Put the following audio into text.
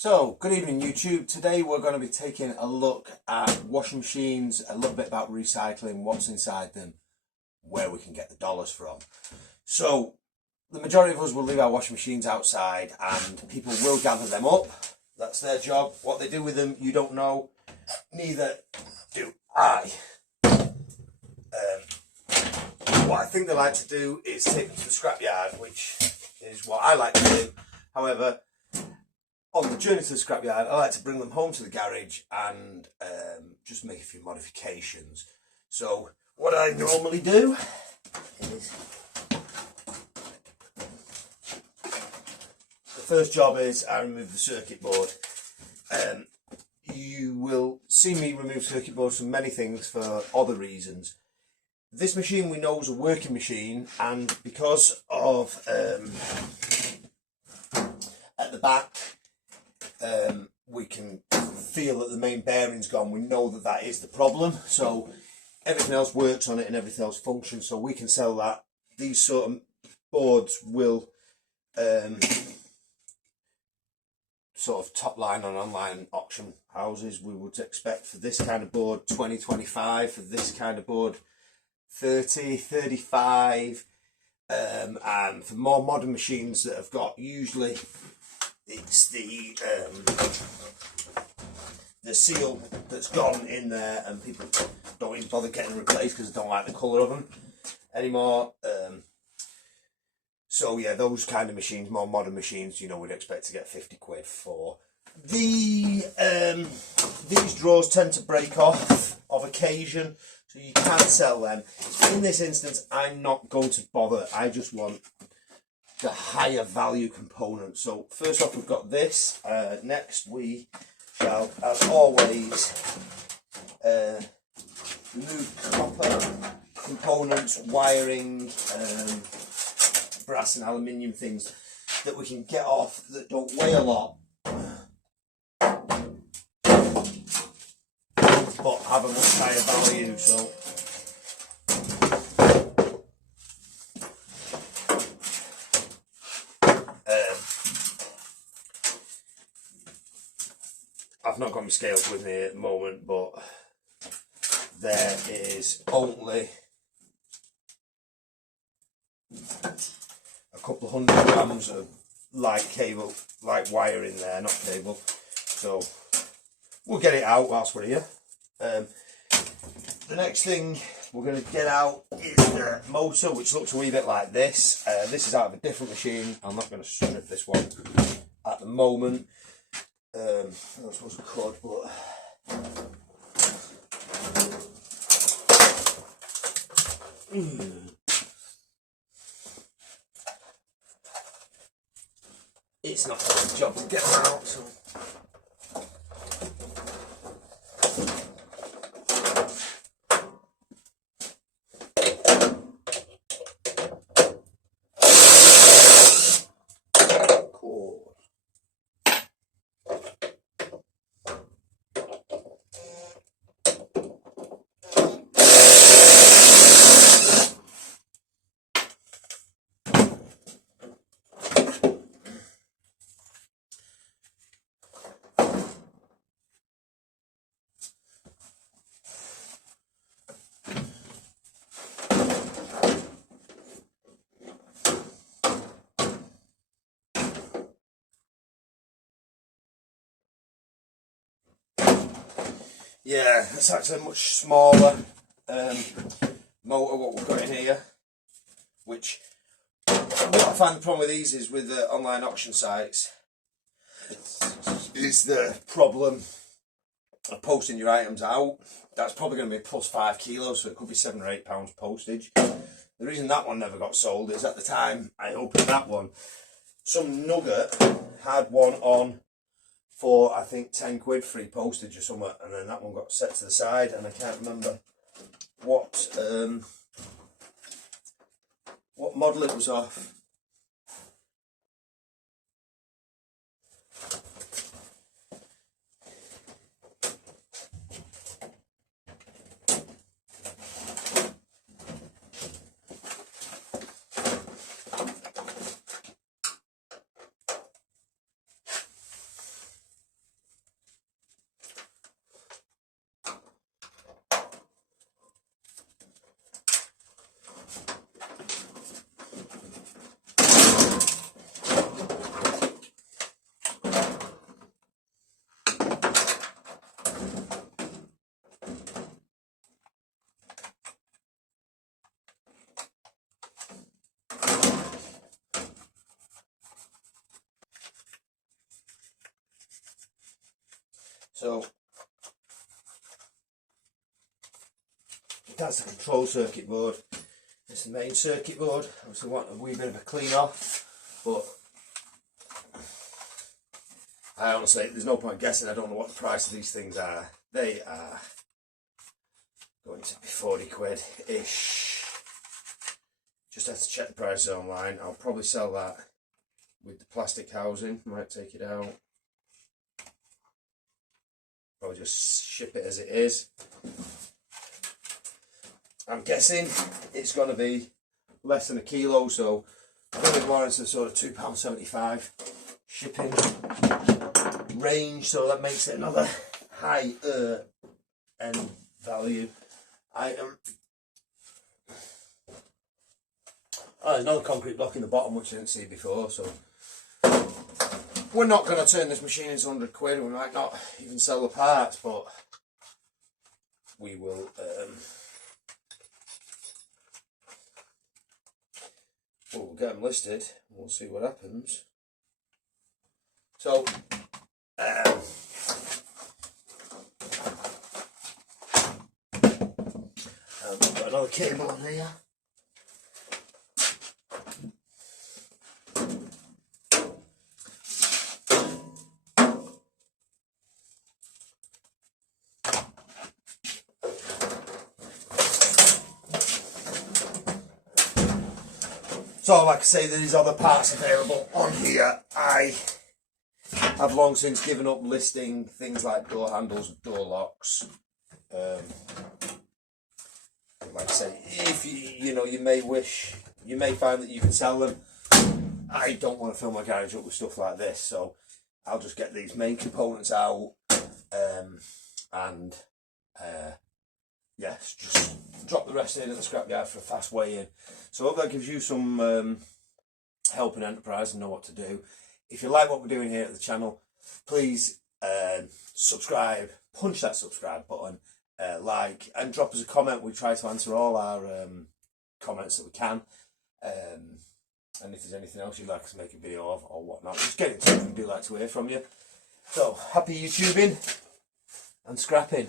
So, good evening YouTube. Today we're going to be taking a look at washing machines, a little bit about recycling, what's inside them, where we can get the dollars from. So, the majority of us will leave our washing machines outside and people will gather them up. That's their job. What they do with them, you don't know. Neither do I. What I think they like to do is take them to the scrapyard, which is what I like to do. However, on the journey to the scrapyard, I like to bring them home to the garage and just make a few modifications. So what I normally do is, the first job is I remove the circuit board. You will see me remove circuit boards from many things for other reasons. This machine we know is a working machine, and because of at the back we can feel that the main bearing's gone. We know that that is the problem, so everything else works on it and everything else functions, so we can sell that. These sort of boards will sort of top line on online auction houses. We would expect for this kind of board 20, 25, for this kind of board 30, 35, and for more modern machines that have got, usually it's the seal that's gone in there and people don't even bother getting replaced because they don't like the colour of them anymore. So yeah, those kind of machines, more modern machines, you know, we'd expect to get 50 quid for. These drawers tend to break off of occasion, so you can sell them. In this instance, I'm not going to bother. I just want the higher value component. So first off, we've got this. Next we shall, as always, remove copper components, wiring, brass and aluminium things that we can get off that don't weigh a lot but have a much higher value. So I've not got my scales with me at the moment, but there is only a couple of 100 grams of light cable, light wire in there, not cable. So we'll get it out whilst we're here. The next thing we're going to get out is the motor, which looks a wee bit like this. This is out of a different machine. I'm not going to strip this one at the moment. I suppose I could, but it's not a big job to get them out. So yeah, it's actually a much smaller motor what we've got in here, which what I find the problem with these is with the online auction sites is the problem of posting your items out. That's probably going to be plus 5 kilos, so it could be £7 or £8 postage. The reason that one never got sold is at the time I opened that one, some nugget had one on for I think 10 quid free postage or something, and then that one got set to the side, and I can't remember what model it was off. So that's the control circuit board. This is the main circuit board. Obviously want a wee bit of a clean off, but I honestly, there's no point guessing. I don't know what the price of these things are. They are going to be 40 quid ish. Just have to check the prices online. I'll probably sell that with the plastic housing. Might take it out. Probably just ship it as it is. I'm guessing it's going to be less than a kilo, so probably warrants a sort of £2.75 shipping range, so that makes it another high end value item. Oh, there's another concrete block in the bottom which I didn't see before, so we're not going to turn this machine into 100 quid. We might not even sell the parts, but we will we'll get them listed. We'll see what happens. So I've got another cable on here. So, like I say, there is other parts available on here. I have long since given up listing things like door handles, door locks. Like I say, if you may find that you can sell them. I don't want to fill my garage up with stuff like this, so I'll just get these main components out, and yes, just drop the rest in at the scrapyard for a fast weigh in. So I hope that gives you some help in enterprise and know what to do. If you like what we're doing here at the channel, please subscribe, punch that subscribe button, like, and drop us a comment. We try to answer all our comments that we can. And if there's anything else you'd like us to make a video of or whatnot, just get in touch. We do like to hear from you. So, happy YouTubing and scrapping.